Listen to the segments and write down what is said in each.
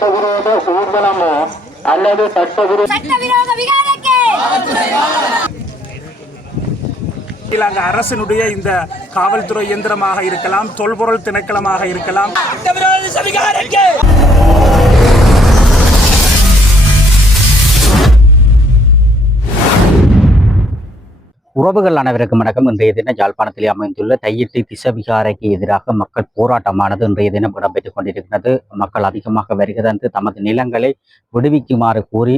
சட்டவிரோத ஊர்வலமோ அல்லது சட்டவிரோத அங்க அரசினுடைய இந்த காவல்துறை இயந்திரமாக இருக்கலாம், தொல்பொருள் திணைக்களமாக இருக்கலாம். உறவுகள் அனைவருக்கும் வணக்கம். இன்றைய தினம் யாழ்ப்பாணத்தில் அமைந்துள்ள தையிட்டி திசவிகாரைக்கு எதிராக மக்கள் போராட்டமானது இன்றைய தினம் இடம்பெற்றுக் கொண்டிருக்கிறது. மக்கள் அதிகமாக வருகிறது தமது நிலங்களை விடுவிக்குமாறு கூறி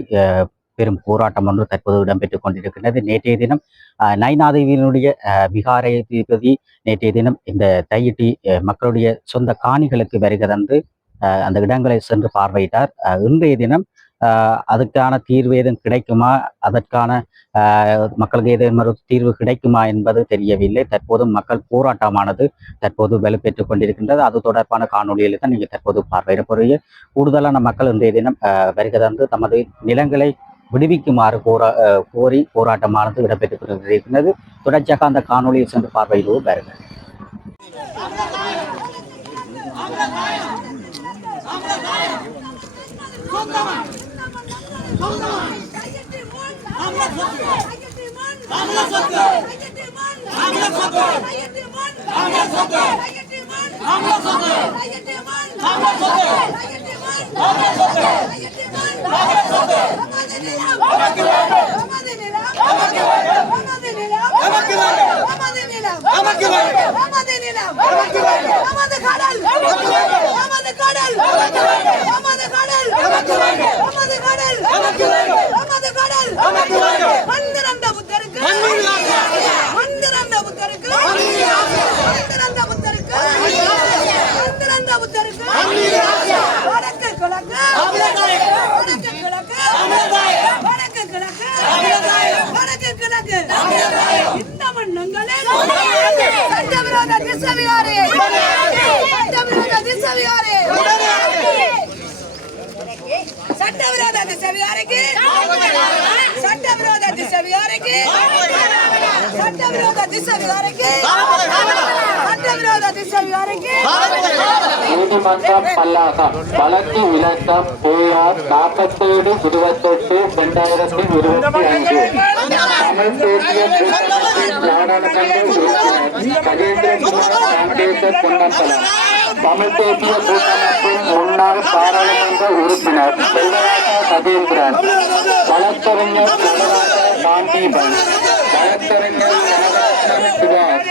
பெரும் போராட்டம் ஒன்று தற்போது இடம்பெற்றுக் கொண்டிருக்கிறது. நேற்றைய தினம் நைனாதேவியினுடைய விகாரைபதி நேற்றைய தினம் இந்த தையிட்டி மக்களுடைய சொந்த காணிகளுக்கு வருகிறது அந்த இடங்களை சென்று பார்வையிட்டார். இன்றைய தினம் அதுக்கான தீர்வு ஏதும் கிடைக்குமா, அதற்கான மக்களுக்கு ஏதேனும் ஒரு தீர்வு கிடைக்குமா என்பது தெரியவில்லை. தற்போது மக்கள் போராட்டமானது தற்போது வலுப்பெற்றுக் கொண்டிருக்கின்றது. அது தொடர்பான காணொலியில் தான் நீங்கள் தற்போது பார்வையிட போறீங்க. கூடுதலான மக்கள் இன்றைய தினம் வருகிறது தமது நிலங்களை விடுவிக்குமாறு கோரி போராட்டமானது இடம்பெற்றுக் கொண்டிருக்கிறது. தொடர்ச்சியாக அந்த காணொலியை சென்று பார்வையிடுவோம். வருகிறது நீதிமன்றம் பல்லாகம் வழக்கு விளக்கம் AR 47/28/2025 தமிழ் தேசிய நாடாளுமன்ற உறுப்பினர் கஜேந்திரகுமார் சாந்தேசர் பொன்னம்பலம், தமிழ் தேசிய கூட்டமைப்பின் முன்னாள் பாராளுமன்ற உறுப்பினர் செல்வராஜா கஜேந்திரன், வழக்கறிஞர் செல்வராஜா காந்தீபன், வழக்கறிஞர் சுபாஷ்,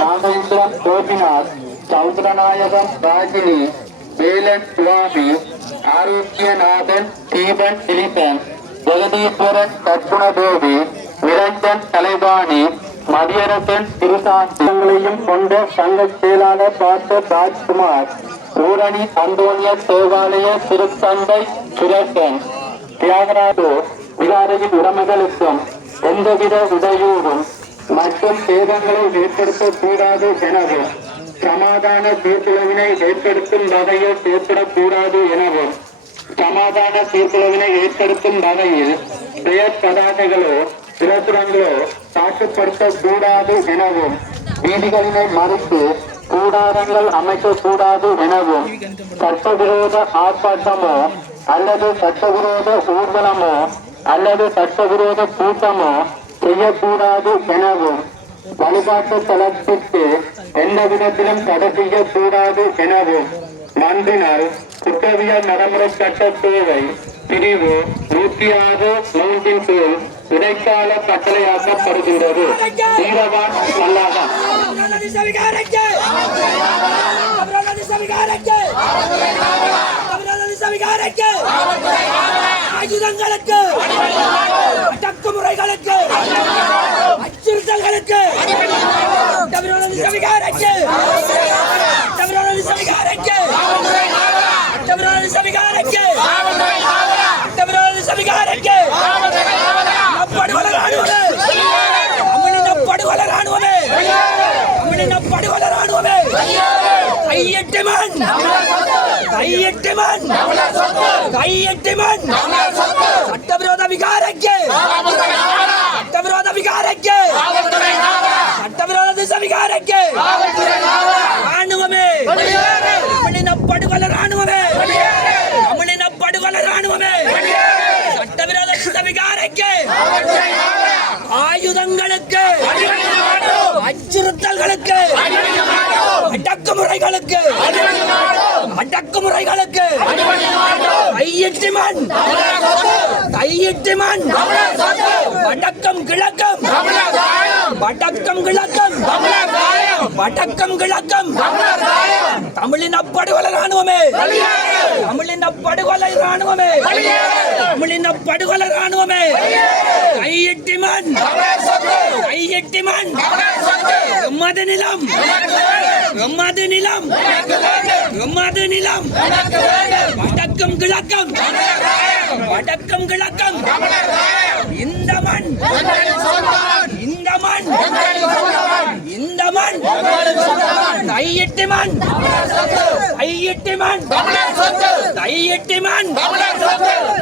நாகேந்திரம் கோபிநாத், சௌத்ரநாயகம் ராஜினி, வேலன் சுவாமி, ஆரோக்கியநாதன், தீபன் திலீபன், ஜெகதீஸ்வரன் கற்புணதேவி, நிரஞ்சன் தலைவாணி, மதியரசன் திருசாந்திகளையும் கொண்ட சங்க செயலாளர் டாக்டர் ராஜ்குமார், ஊரணி அந்தோனிய தேவாலய திருத்தந்தை சுரேசன், தியாகராஜோ விகாரையின் உடைமைகளுக்கும் எந்தவித இடையூறும் மற்றும் சேதங்களை ஏற்படுத்தக்கூடாது எனவும் சமாதான சீர்குலைவினை ஏற்படுத்தும் வகையில் செயற்படக்கூடாது எனவும் சமாதான சீர்குலைவினை ஏற்படுத்தும் வகையில் பெயர் பதாகைகளோ பிரசுரங்களோ தாக்கப்படுத்தக்கூடாது எனவும் வீதிகளினை மறுத்து கூடாரங்கள் அமைக்கக்கூடாது எனவும் சட்டவிரோத ஆர்ப்பாட்டமோ அல்லது சட்டவிரோத ஊர்வலமோ அல்லது சட்டவிரோத கூட்டமோ செய்யக்கூடாது எனவும் வழிபாட்டு தளத்திற்கு எந்த விதத்திலும் தடை செய்யக்கூடாது எனவும் நன்றினால் குற்றவியல் நடைமுறை சட்ட சேவை பிரிவு 106 கீழ் இடைக்கால கட்டளையாக்கப்படுகின்றது. வீரவான் மல்லாகம் ஆயுதங்களுக்கு, அடக்குமுறைகளுக்கு, அச்சுறுத்தல்களுக்கு கையெட்டிமன் கையெட்டிமன் சட்டவிரோத விகாரಕ್ಕೆ சட்டவிரோத விகாரಕ್ಕೆ சட்டவிரோத திச விகாரಕ್ಕೆ ராணுவமே தமிழின படுகொலை ராணுவமே தமிழின படுகொலை ராணுவமே சட்டவிரோத திச விகாரಕ್ಕೆ ஆயுதங்களுக்கு அச்சுறுத்தல்களுக்கு அடக்குமுறைகளுக்கு அடக்குமுறைகளுக்கு கையெட்டிமன் கையெட்டிமன் வடக்கம் கிழக்கம் வடக்கம் கிழக்கம் வடக்கம் கிழக்கம் தமிழின படுகொலை ராணுவமே தமிழின படுகொலை ராணுவமே தமிழின படுகொலை ராணுவமே கையெட்டிமன் கையெட்டிமன் எம்மது நிலம் எம்மது நிலம் எம்மது நிலம் வடக்கம் கிழக்கம் வடக்கம் கிழக்கம் இந்த மண் இந்த மண் இந்த மண் கையெட்டிமன் கையெட்டிமன் கையெட்டிமன்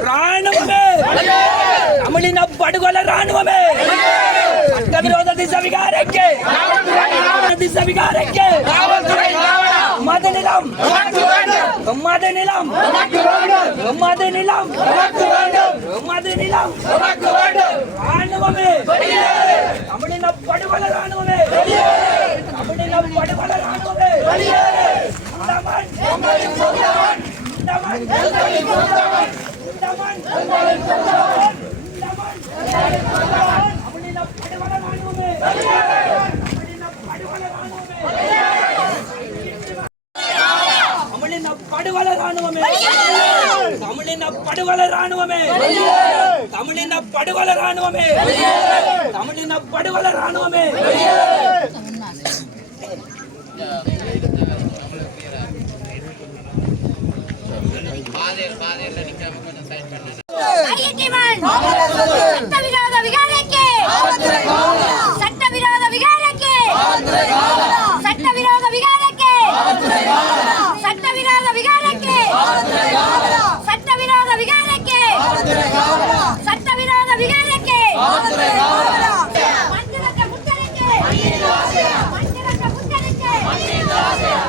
ராணுவமே தமிழின படுகொலை ராணுவமே சட்டவிரோத திசை விகாரಕ್ಕೆ திசை விகாரಕ್ಕೆ எம்மது நிலம் எம்மது நிலம் எம்மது நிலம் எம்மது நிலம் ராணுவமே தமிழின படுகொலை ராணுவமே தமிழின படுகொலை ராணுவமே இந்த மண் இந்த மண் இந்த மண் தமிழின படுகொலை ராணுவமே தமிழின படுகொலை ராணுவமே தமிழின படுகொலை ராணுவமே தமிழின படுகொலை ராணுவமே தமிழின படுகொலை ராணுவமே தமிழின படுகொலை ராணுவமே கையெட்டிமன் சட்டவிரோத விகாரಕ್ಕೆ சட்டவிரோத விகாரಕ್ಕೆ சட்டவிரோத விகாரಕ್ಕೆ சட்டவிரோத விகாரಕ್ಕೆ சட்டவிரோத விகாரಕ್ಕೆ சட்டவிரோத விகாரಕ್ಕೆ மண்ணிலக்க முத்தரಕ್ಕೆ மண்ணிலக்க முத்தரಕ್ಕೆ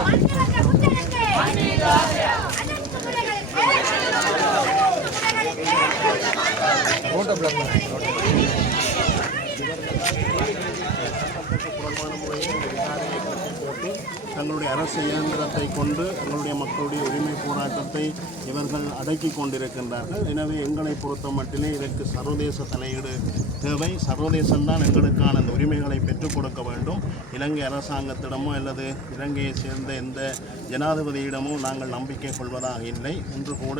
மண்ணிலக்க முத்தரಕ್ಕೆ தங்களுடைய அரசு இயந்திரத்தை கொண்டு எங்களுடைய மக்களுடைய உரிமை போராட்டத்தை இவர்கள் அடக்கி கொண்டிருக்கின்றார்கள். எனவே எங்களை பொறுத்த மட்டிலே இதற்கு சர்வதேச தலையீடு தேவை. சர்வதேசம்தான் எங்களுக்கான அந்த உரிமைகளை பெற்றுக் கொடுக்க வேண்டும். இலங்கை அரசாங்கத்திடமோ அல்லது இலங்கையை சேர்ந்த எந்த ஜனாதிபதியிடமோ நாங்கள் நம்பிக்கை கொள்வதாக இல்லை. இன்று கூட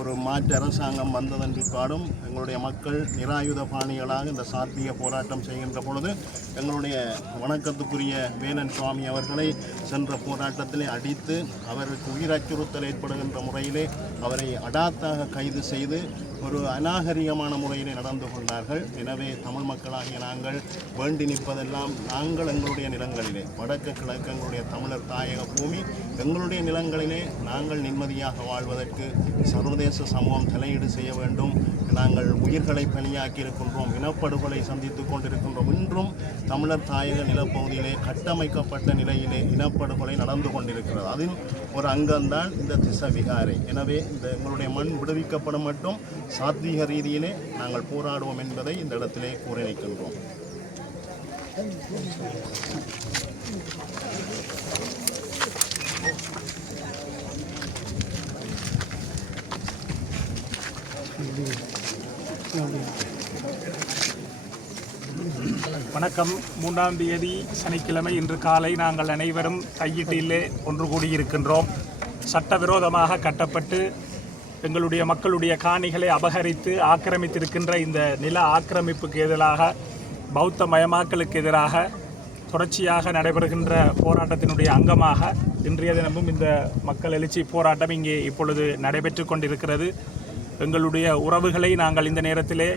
ஒரு மாற்று அரசாங்கம் வந்ததன் பிற்பாடும் எங்களுடைய மக்கள் நிராயுத பாணிகளாக இந்த சாத்திய போராட்டம் செய்கின்ற பொழுது எங்களுடைய வணக்கத்துக்குரிய வேலன் சுவாமி அவர்களை சென்ற போராட்டத்திலே அடித்து அவருக்கு உயிர் அச்சுறுத்தல் ஏற்படுகின்ற முறையிலே அவரை அடாத்தாக கைது செய்து ஒரு அநாகரிகமான முறையிலே நடந்து கொண்டார்கள். எனவே தமிழ் மக்களாகிய நாங்கள் வேண்டி நிற்பதெல்லாம் நாங்கள் எங்களுடைய நிலங்களிலே வடக்கு கிழக்கு எங்களுடைய தமிழர் தாயக பூமி எங்களுடைய நிலங்களிலே நாங்கள் நிம்மதியாக வாழ்வதற்கு சர்வதேச சமூகம் தலையீடு செய்ய வேண்டும். நாங்கள் உயிர்களை பலியாக்கி இருக்கின்றோம், இனப்படுகொலை சந்தித்துக் கொண்டிருக்கின்றோம். இன்றும் தமிழர் தாயக நிலப்பகுதியிலே கட்டமைக்கப்பட்ட நிலையிலே இனப்படுகொலை நடந்து கொண்டிருக்கிறது. அதில் ஒரு அங்கம்தான் இந்த திச விகாரை. எனவே இந்த எங்களுடைய மண் விடுவிக்கப்படும் மட்டும் சாத்வீக ரீதியிலே நாங்கள் போராடுவோம் என்பதை இந்த இடத்திலே கூறி நிற்கின்றோம். வணக்கம். 3ஆம் தேதி சனிக்கிழமை இன்று காலை நாங்கள் அனைவரும் கையீட்டிலே ஒன்று கூடியிருக்கின்றோம். சட்டவிரோதமாக கட்டப்பட்டு எங்களுடைய மக்களுடைய காணிகளை அபகரித்து ஆக்கிரமித்திருக்கின்ற இந்த நில ஆக்கிரமிப்புக்கு எதிராக பௌத்த மயமாக்கலுக்கு எதிராக தொடர்ச்சியாக நடைபெறுகின்ற போராட்டத்தினுடைய அங்கமாக இன்றைய தினமும் இந்த மக்கள் எழுச்சி போராட்டம் இங்கே இப்பொழுது நடைபெற்று கொண்டிருக்கிறது. எங்களுடைய உறவுகளை நாங்கள் இந்த நேரத்திலே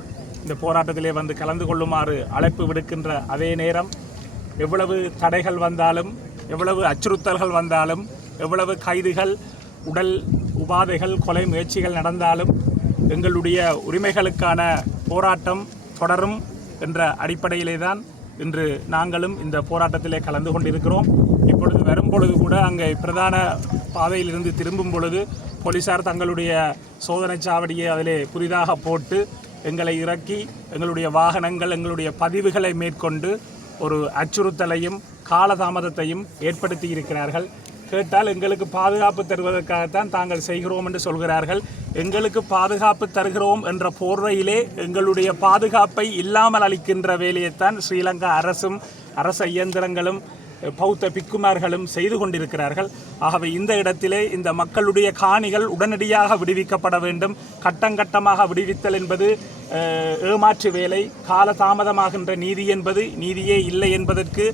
இந்த போராட்டத்திலே வந்து கலந்து கொள்ளுமாறு அழைப்பு விடுக்கின்ற அதே நேரம் எவ்வளவு தடைகள் வந்தாலும், எவ்வளவு அச்சுறுத்தல்கள் வந்தாலும், எவ்வளவு கைதுகள், உடல் உபாதைகள் கொலை முயற்சிகள் நடந்தாலும் எங்களுடைய உரிமைகளுக்கான போராட்டம் தொடரும் என்ற அடிப்படையிலே தான் இன்று நாங்களும் இந்த போராட்டத்திலே கலந்து கொண்டிருக்கிறோம். இப்பொழுது வரும்பொழுது கூட அங்கே பிரதான பாதையிலிருந்து திரும்பும் பொழுது போலீசார் தங்களுடைய சோதனை சாவடியை அதிலே புதிதாக போட்டு எங்களை இறக்கி எங்களுடைய வாகனங்கள் எங்களுடைய பதிவுகளை மேற்கொண்டு ஒரு அச்சுறுத்தலையும் காலதாமதத்தையும் ஏற்படுத்தி இருக்கிறார்கள். கேட்டால் எங்களுக்கு பாதுகாப்பு தருவதற்காகத்தான் தாங்கள் செய்கிறோம் என்று சொல்கிறார்கள். எங்களுக்கு பாதுகாப்பு தருகிறோம் என்ற போர்வையிலே எங்களுடைய பாதுகாப்பை இல்லாமல் அளிக்கின்ற வேலையைத்தான் ஸ்ரீலங்கா அரசும் அரச இயந்திரங்களும் பௌத்த பிக்குமார்களும் செய்து கொண்டிருக்கிறார்கள். ஆகவே இந்த இடத்திலே இந்த மக்களுடைய காணிகள் உடனடியாக விடுவிக்கப்பட வேண்டும். கட்டங்கட்டமாக விடுவித்தல் என்பது ஏமாற்று வேலை. காலதாமதமாகின்ற நீதி என்பது நீதியே இல்லை என்பதற்கு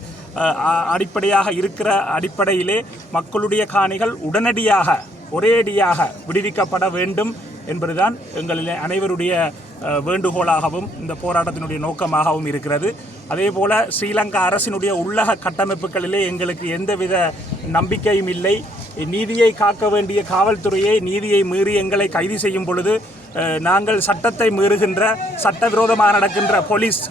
அடிப்படையாக இருக்கிற அடிப்படையிலே மக்களுடைய காணிகள் உடனடியாக ஒரேடியாக விடுவிக்கப்பட வேண்டும் என்பதுதான் எங்களில் அனைவருடைய வேண்டுகோளாகவும் இந்த போராட்டத்தினுடைய நோக்கமாகவும் இருக்கிறது. அதே போல ஸ்ரீலங்கா அரசினுடைய உள்ளக கட்டமைப்புகளிலே எங்களுக்கு எந்தவித நம்பிக்கையும் இல்லை. நீதியை காக்க வேண்டிய காவல்துறையை நீதியை மீறி எங்களை கைது செய்யும் பொழுது நாங்கள் சட்டத்தை மீறுகின்ற சட்டவிரோதமாக நடக்கின்ற போலீஸ்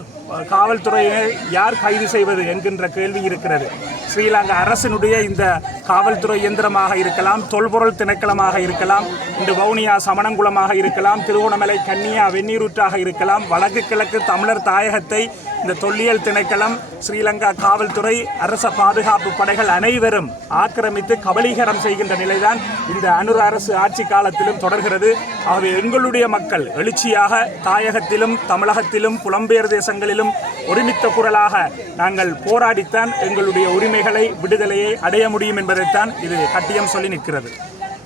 காவல்துறையை யார் கைது செய்வது என்கின்ற கேள்வி இருக்கிறது. ஸ்ரீலங்கா அரசினுடைய இந்த காவல்துறை இயந்திரமாக இருக்கலாம், தொல்பொருள் திணைக்களமாக இருக்கலாம், இந்த வவுனியா சமணங்குளமாக இருக்கலாம், திருவோணமலை கன்னியா வெந்நீரூற்றாக இருக்கலாம், வடக்கு கிழக்கு தமிழர் தாயகத்தை இந்த தொல்லியல் திணைக்களம், ஸ்ரீலங்கா காவல்துறை, அரச பாதுகாப்பு படைகள் அனைவரும் ஆக்கிரமித்து கபலீகரம் செய்கின்ற நிலைதான் இந்த அனுர அரசு ஆட்சி காலத்திலும் தொடர்கிறது. ஆகவே எங்களுடைய மக்கள் எழுச்சியாக தாயகத்திலும் தமிழகத்திலும் புலம்பெயர் தேசங்களிலும் ஒருமித்த குரலாக நாங்கள் போராடித்தான் எங்களுடைய உரிமைகளை விடுதலையை அடைய முடியும் என்பதைத்தான் இது கட்டியம் சொல்லி நிற்கிறது.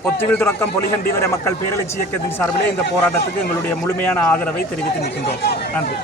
பொத்துவில் தொடக்கம் பொலிகண்டி வரை மக்கள் பேரெழுச்சி இயக்கத்தின் சார்பிலே இந்த போராட்டத்துக்கு எங்களுடைய முழுமையான ஆதரவை தெரிவித்து நிற்கின்றோம். நன்றி.